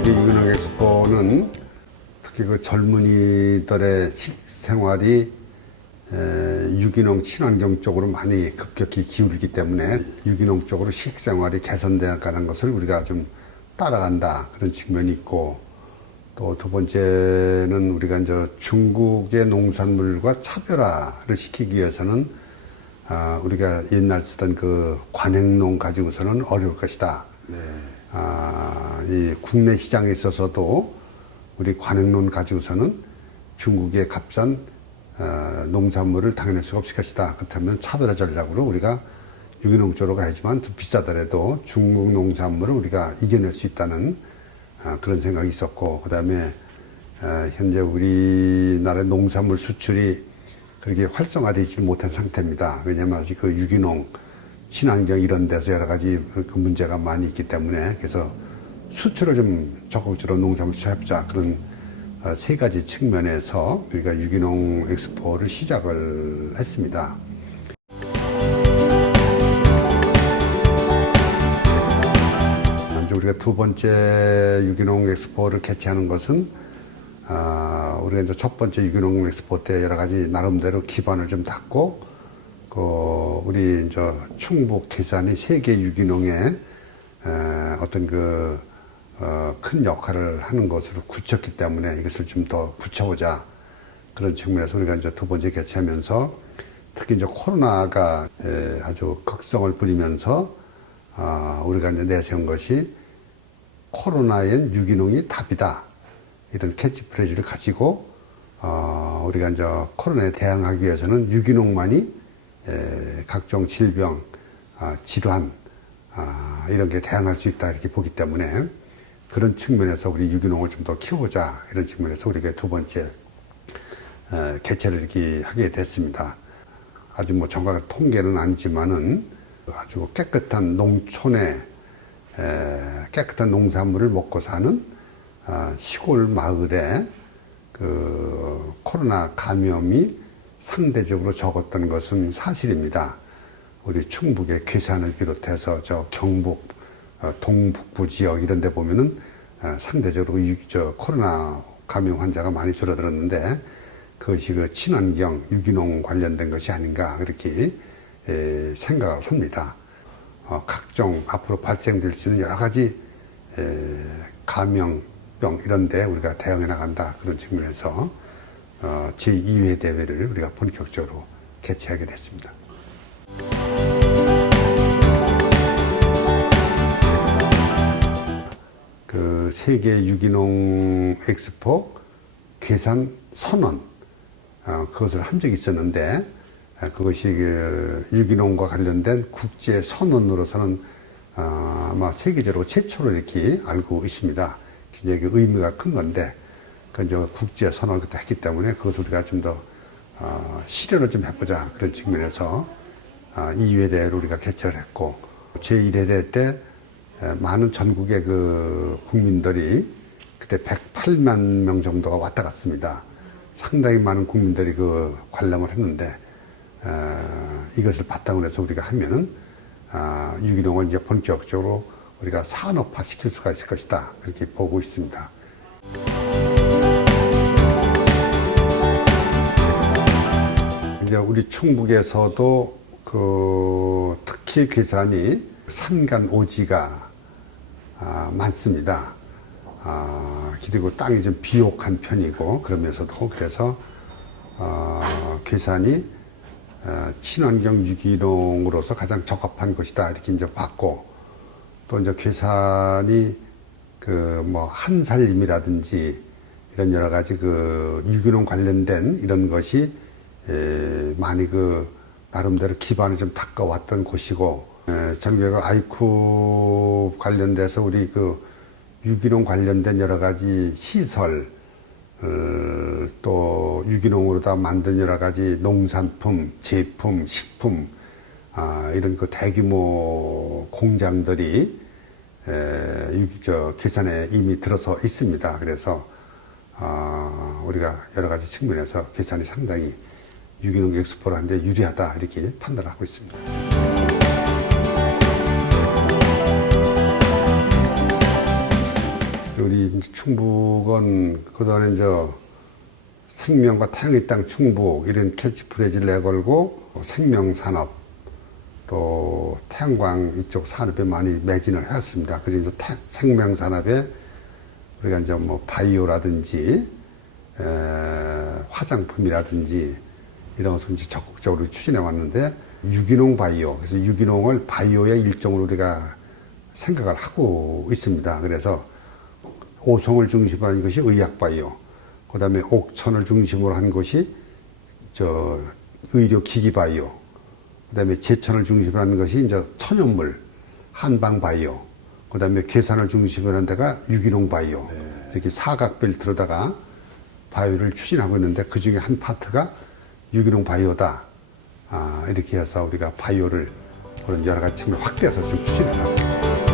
세계 유기농 엑스포는 특히 그 젊은이들의 식생활이 에, 유기농 친환경 쪽으로 많이 급격히 기울기 때문에 유기농 쪽으로 식생활이 개선되어가는 것을 우리가 좀 따라간다 그런 측면이 있고 또 두 번째는 우리가 이제 중국의 농산물과 차별화를 시키기 위해서는 아, 우리가 옛날 쓰던 그 관행농 가지고서는 어려울 것이다. 아, 이 국내 시장에 있어서도 우리 관행농 가지고서는 중국의 값싼 어, 농산물을 당해낼 수가 없을 것이다. 그렇다면 차별화 전략으로 우리가 유기농 쪽으로 가야지만 좀 비싸더라도 중국 농산물을 우리가 이겨낼 수 있다는 아, 그런 생각이 있었고, 그 다음에 현재 우리나라 농산물 수출이 그렇게 활성화되지 못한 상태입니다. 왜냐하면 아직 그 유기농, 친환경 이런 데서 여러 가지 그 문제가 많이 있기 때문에 그래서 수출을 좀 적극적으로 농산물 수출해보자 그런 어, 세 가지 측면에서 우리가 유기농 엑스포를 시작을 했습니다. 우리가 두 번째 유기농 엑스포를 개최하는 것은 아, 우리가 이제 첫 번째 유기농 엑스포 때 여러 가지 나름대로 기반을 좀 닦고 그 우리 이제 충북 계산이 세계 유기농의 에, 어떤 그 어, 큰 역할을 하는 것으로 굳혔기 때문에 이것을 좀더 붙여보자 그런 측면에서 우리가 이제 두 번째 개최하면서 특히 이제 코로나가 에, 아주 극성을 부리면서 아, 우리가 이제 내세운 것이 코로나엔 유기농이 답이다. 이런 캐치프레이즈를 가지고 어, 우리가 이제 코로나에 대항하기 위해서는 유기농만이 에, 각종 질병, 아, 질환 아, 이런 게 대항할 수 있다 이렇게 보기 때문에 그런 측면에서 우리 유기농을 좀 더 키워보자 이런 측면에서 우리가 두 번째 에, 개최를 이렇게 하게 됐습니다. 아주 뭐 정확한 통계는 아니지만은 아주 깨끗한 농촌에 에, 깨끗한 농산물을 먹고 사는 아, 시골 마을에 그 코로나 감염이 상대적으로 적었던 것은 사실입니다. 우리 충북의 괴산을 비롯해서 저 경북, 어, 동북부 지역 이런 데 보면은 아, 상대적으로 유, 저 코로나 감염 환자가 많이 줄어들었는데 그것이 그 친환경 유기농 관련된 것이 아닌가 그렇게 에, 생각을 합니다. 어, 각종 앞으로 발생될 수 있는 여러 가지 에, 감염병 이런 데 우리가 대응해 나간다 그런 측면에서 어, 제2회 대회를 우리가 본격적으로 개최하게 됐습니다. 그 세계 유기농 엑스포 괴산 선언 어, 그것을 한 적이 있었는데 어, 그것이 그 유기농과 관련된 국제 선언으로서는 어, 아마 세계적으로 최초로 이렇게 알고 있습니다. 굉장히 그 의미가 큰 건데 그 이제 국제 선언을 그때 했기 때문에 그것을 우리가 좀더 어, 실현을 좀 해보자 그런 측면에서 아, 2회 대회를 우리가 개최를 했고 제1회 대회 때 에, 많은 전국의 그 국민들이 그때 108만 명 정도가 왔다 갔습니다. 상당히 많은 국민들이 그 관람을 했는데 어, 이것을 바탕으로 해서 우리가 하면은 아, 유기농을 이제 본격적으로 우리가 산업화 시킬 수가 있을 것이다 그렇게 보고 있습니다. 우리 충북에서도 그 특히 괴산이 산간 오지가 아, 많습니다. 아, 그리고 땅이 좀 비옥한 편이고 그러면서도 그래서 어, 괴산이 어, 친환경 유기농으로서 가장 적합한 곳이다 이렇게 이제 봤고 또 이제 괴산이 그 뭐 한살림이라든지 이런 여러 가지 그 유기농 관련된 이런 것이 에, 많이 그 나름대로 기반을 좀 닦아왔던 곳이고 에, 정부가 아이쿠 관련돼서 우리 그 유기농 관련된 여러 가지 시설 어, 또 유기농으로 다 만든 여러 가지 농산품, 제품, 식품 아, 이런 그 대규모 공장들이 에, 유- 저 괴산에 이미 들어서 있습니다. 그래서 아, 우리가 여러 가지 측면에서 괴산이 상당히 유기농 엑스포를 하는데 유리하다 이렇게 판단하고 있습니다. 우리 충북은 그동안에 이제 생명과 태양의 땅 충북 이런 캐치프레이즈를 내걸고 생명산업 또 태양광 이쪽 산업에 많이 매진을 했습니다. 그리고 생명산업에 우리가 이제 뭐 바이오라든지 에, 화장품이라든지 이런 것을 이제 적극적으로 추진해 왔는데 유기농 바이오 그래서 유기농을 바이오의 일종으로 우리가 생각을 하고 있습니다. 그래서 오송을 중심으로 한 것이 의약 바이오, 그다음에 옥천을 중심으로 한 것이 저 의료 기기 바이오, 그다음에 제천을 중심으로 한 것이 이제 천연물 한방 바이오, 그다음에 계산을 중심으로 한 데가 유기농 바이오 이렇게 사각 벨트로다가 바이오를 추진하고 있는데 그 중에 한 파트가 유기농 바이오다. 아, 이렇게 해서 우리가 바이오를 그런 여러 가지 측면 확대해서 좀 추진을 하고 있습니다.